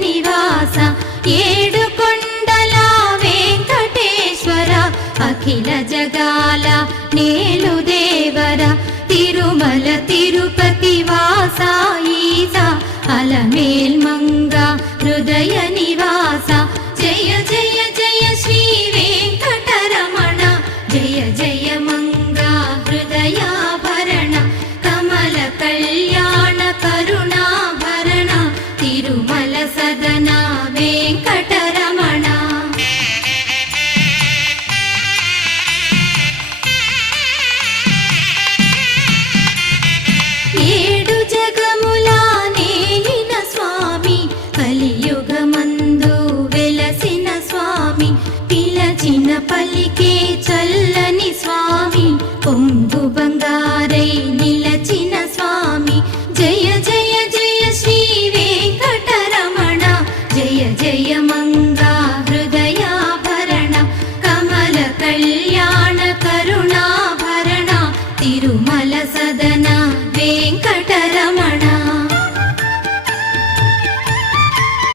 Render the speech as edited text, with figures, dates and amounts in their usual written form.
నివాస ఏడుకొండల వెంకటేశ్వర అఖిల జగాల నేలు దేవర తిరుమల తిరుపతి వాస ఈస అలమేల్ మంగ హృదయ నివాస జయ జయ జయ శ్రీ వెంకటరమణ జయ జయ మంగ హృదయాభరణ కమల కళ్యాణ కరుణాభరణ తిరుమల సదన వెంకటరమణ. ఏడు జగముల నేలిన స్వామి కలియుగమందు వెలసిన స్వామి పిలచిన పలికే చల్లని స్వామి పొంగు బంగారై నిలచిన స్వామి జయ జయ జయ శ్రీ వెంకటరమణ జయ జయ మంగా హృదయాభరణ కమల కళ్యాణ కరుణాభరణ తిరుమల